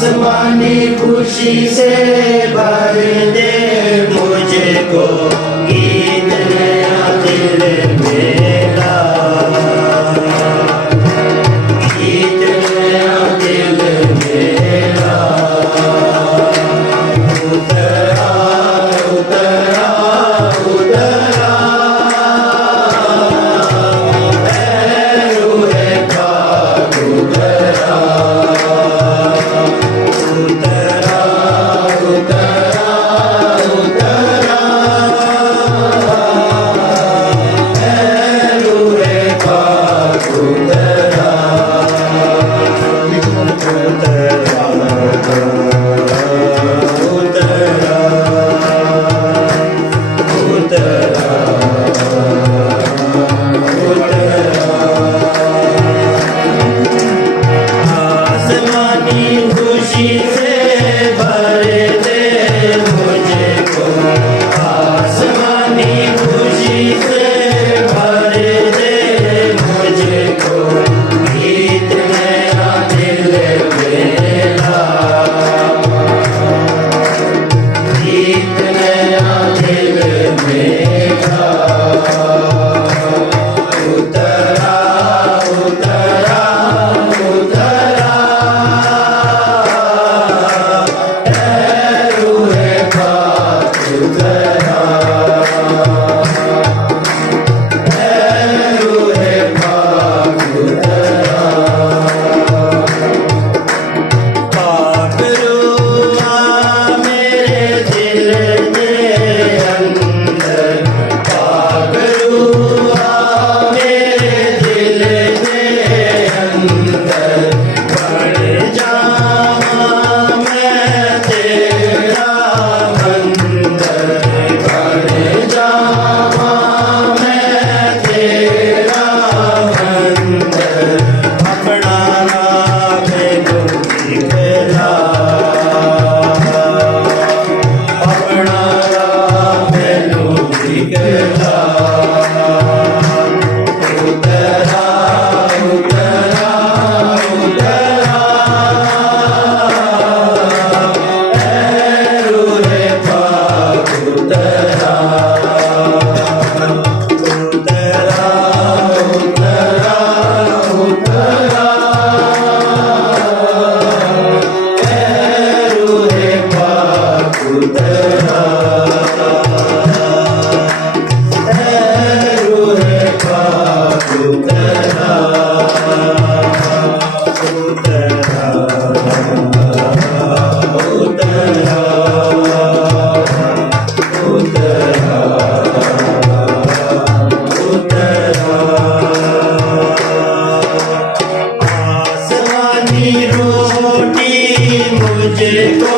आसमानी खुशी से भर दे मुझको, गीत नया दिल मेरा, गीत नया दिल मेरा। उतरा उतरा उतरा रूहे पाक उतरा, उतरा उतरा उतरा रूहे पाक उतरा, आसमानी खुशी से भर दे मुझको, आसमानी खुशी से भर दे मुझको, गीत नया दिल मेरा, गीत नया दिल मेरा। उतरा उतरा उतरा रूहे पाक उतरा, रूहे पाक उतरा। पाक रूहा मेरे दिल के अंदर, पाक रूहा मेरे दिल के अंदर, बढ़ जावा मैं तेरा बंदर, बढ़ जावा मैं तेरा बंदर। अपना राह को दिखला, अपना राह को दिखला। उतरा उतरा उतरा रूहे पाक उतरा, उतरा उतरा उतरा रूहे पाक उतरा, रूहे पाक उतरा, उतरा उतरा उतरा उतरा। आसमानी रोटी मुझको